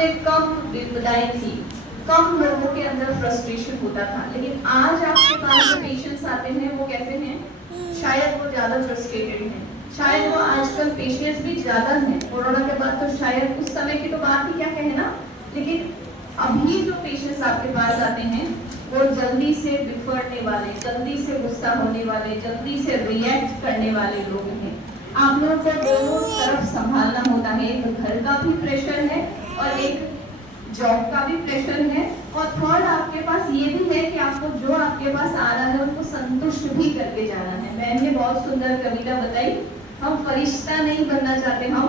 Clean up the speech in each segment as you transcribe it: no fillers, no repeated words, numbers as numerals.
में कम विपदाएं थी, कम लोगों के अंदर फ्रस्ट्रेशन होता था, लेकिन आज आपके पास जो पेशेंट्स आते हैं वो कैसे हैं? शायद वो ज्यादा फ्रस्ट्रेटेड हैं, शायद वो आजकल पेशेंट्स भी ज्यादा हैं। कोरोना के बाद तो शायद उस समय की तो बात ही क्या कहे ना, लेकिन अभी जो पेशेंट्स आपके पास आते हैं वो जल्दी से बिफरने वाले, जल्दी से गुस्सा होने वाले, जल्दी से रिएक्ट करने वाले लोग हैं। आप लोगों को दोनों तरफ संभालना होता है, एक घर का भी प्रेशर है और एक जॉब का भी प्रेशर है, और थर्ड आपके पास ये भी है कि आपको जो आपके पास आ रहा है उनको संतुष्ट भी करके जाना है। मैंने बहुत सुंदर कविता बताई, हम फरिश्ता नहीं बनना चाहते, हम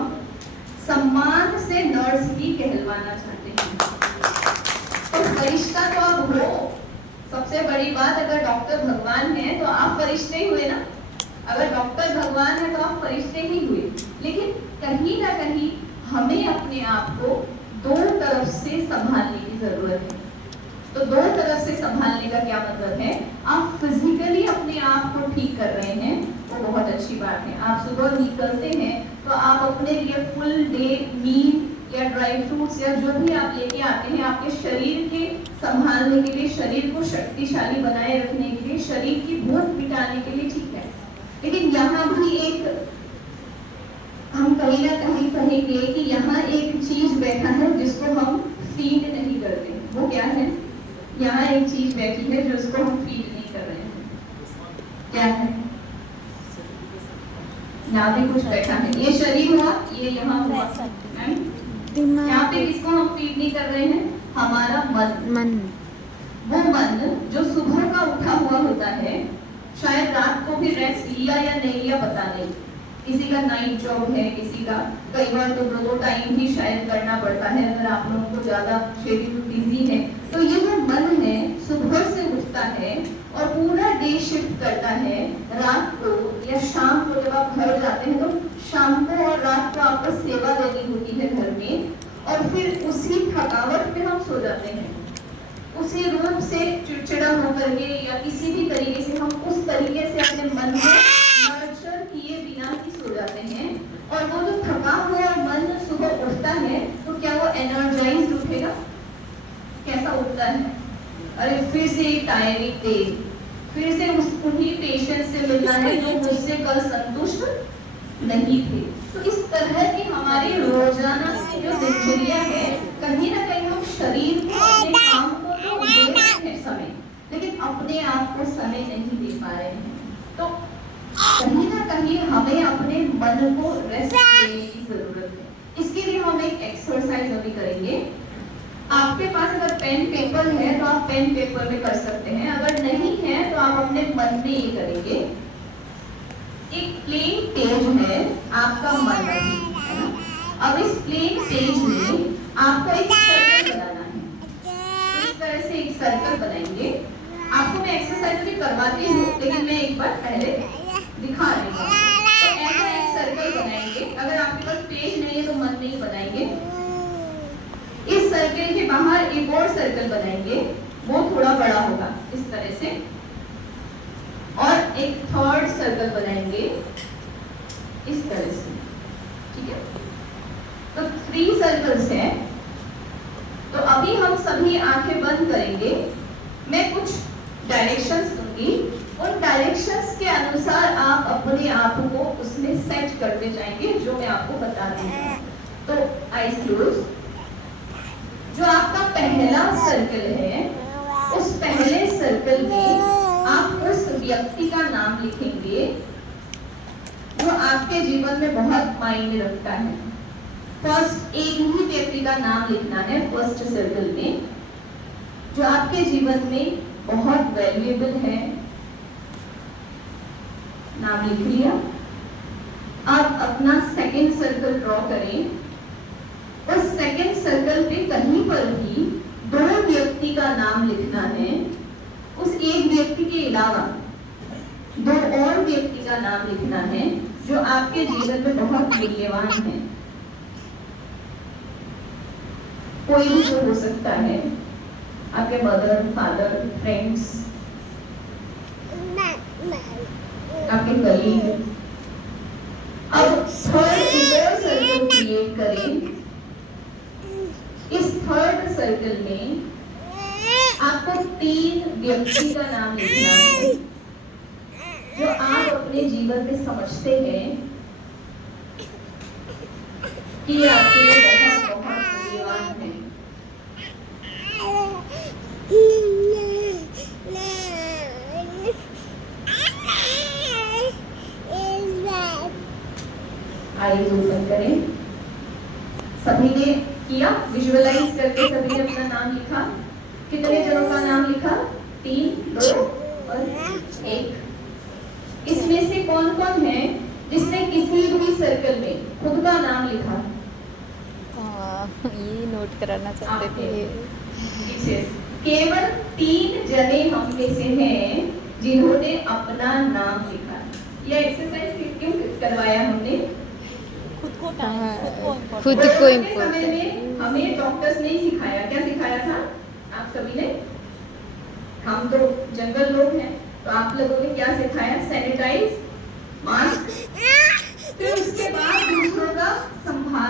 सम्मान से नर्स ही कहलवाना चाहते हैं। और फरिश्ता तो आप हो, सबसे बड़ी बात, अगर डॉक्टर भगवान है तो आप फरिश्ते ही हुए ना, अगर डॉक्टर भगवान है तो आप फरिश्ते ही हुए। लेकिन कहीं ना कहीं हमें अपने आप को दो तरफ से संभालने की जरूरत है। तो दो तरफ से संभालने का क्या मतलब है? आप फिजिकली अपने आप को ठीक कर रहे हैं, वो बहुत अच्छी बात है। आप सुबह निकलते हैं तो आप अपने लिए फुल डे मील या ड्राई फ्रूट्स या जो भी आप लेके आते हैं, आपके शरीर के संभालने के लिए, शरीर को शक्तिशाली बनाए रखने के लिए, शरीर की भूख मिटाने के लिए, ठीक है। लेकिन यहाँ भी एक हम कहीं ना कहीं कहेंगे कि यहाँ एक चीज बैठा है जिसको हम फीड नहीं करते। वो क्या है? यहाँ एक चीज बैठी है जो उसको हम फीड नहीं कर रहे हैं। क्या है? यहाँ पे कुछ बैठा है, ये शरीर हुआ, ये यहाँ हुआ, यहाँ पे किसको हम फीड नहीं कर रहे हैं? हमारा मन। वो मन जो सुबह का उठा हुआ होता है, शायद रात को भी रेस्ट लिया या नहीं लिया पता नहीं, किसी का नाइट जॉब है, किसी का कई बार तो दो टाइम ही शायद करना पड़ता है अगर आप लोगों को ज्यादा शेड्यूल बिजी है। तो ये जो मन है सुबह से उठता है और पूरा डे शिफ्ट करता है, रात को या शाम को जब आप घर जाते हैं तो शाम को और रात को आपको सेवा देनी होती है घर में, और फिर उसी थकावट में हम सो जाते हैं, उसी रूप से चिड़चिड़ा होकर के या किसी भी तरीके से हम उस तरीके से अपने मन को नर्चर किए बिना ही सो जाते हैं। और वो जो थका हुआ मन सुबह उठता है तो क्या वो एनर्जाइज उठेगा? कैसा उठता है? अरे फिर से एक टायरिंग डे, फिर से उन्हीं पेशेंट से मिलना है जो मुझसे कल संतुष्ट नहीं थे। तो इस तरह की हमारी रोजाना की जो दिनचर्या है, कहीं ना कहीं हम शरीर को अपने काम को तो दे रहे हैं समय, लेकिन अपने आप को समय नहीं दे पा रहे हैं। तो कहीं ना कहीं हमें अपने मन को रेस्ट देने की जरूरत है। इसके लिए हम एक एक्सरसाइज अभी करेंगे। आपके पास अगर पेन पेपर है तो आप पेन पेपर में कर सकते हैं, अगर नहीं है तो आप अपने मन में ये करेंगे। एक प्लेन पेज है आपका मन है ना? अब इस प्लेन पेज में आपको एक सर्कल बनाना है। इस तरह से एक सर्कल बनाएंगे। आपको मैं एक्सरसाइज भी करवाती हूँ, लेकिन मैं एक बार पहले दिखा रही हूँ। तो ऐसा एक सर्कल बनाएंगे। अगर आपके पास पेज नहीं है तो मन में ही बनाएंगे। इस सर्कल के बाहर एक और सर्कल बनाएंगे, वो थोड़ा बड़ा होगा इस तरह से, और एक थर्ड सर्कल बनाएंगे इस तरह से, ठीक है। तो 3 सर्कल्स हैं। तो अभी हम सभी आंखें बंद करेंगे, मैं कुछ डायरेक्शंस दूंगी, उन डायरेक्शंस के अनुसार आप अपने आप को उसमें सेट करते जाएंगे जो मैं आपको बता दूंगी। तो आईज क्लोज। जो आपका पहला सर्कल है, उस पहले सर्कल में आप उस व्यक्ति का नाम लिखेंगे जो आपके जीवन में बहुत मायने रखता है। फर्स्ट एक ही व्यक्ति का नाम लिखना है फर्स्ट सर्कल में, जो आपके जीवन में बहुत वैल्यूएबल है। नाम लिख लिया। अब अपना सेकंड सर्कल ड्रॉ करें। उस सेकंड सर्कल पे कहीं पर भी 2 व्यक्ति का नाम लिखना है। उस एक व्यक्ति के अलावा 2 और व्यक्ति का नाम लिखना है जो आपके जीवन में बहुत मूल्यवान है। कोई भी जो हो सकता है, आपके मदर, फादर, फ्रेंड्स, आपके कलीग। अब थर्ड एक और सर्कल क्रिएट करें। इस में आपको 3 व्यक्ति का नाम लिखना है जो आप अपने जीवन में समझते हैं कि ये आपके लिए बहुत बहुत मूल्यवान है। आइए ओपन करें। सभी ने किया, विजुअलाइज करके सभी ने अपना नाम लिखा। कितने जनों का नाम लिखा? 3, 2 और 1। इसमें से कौन कौन है जिसने किसी भी सर्कल में खुद का नाम लिखा? ये नोट कराना चाहते थे। केवल 3 जने हम में से हैं जिन्होंने अपना नाम लिखा। यह एक्सरसाइज क्यों करवाया हमने? खुद को समय में हमें डॉक्टर्स ने सिखाया। क्या सिखाया था आप सभी ने? हम तो जंगल लोग हैं, तो आप लोगों ने क्या सिखाया? Sanitize, mask. फिर उसके बाद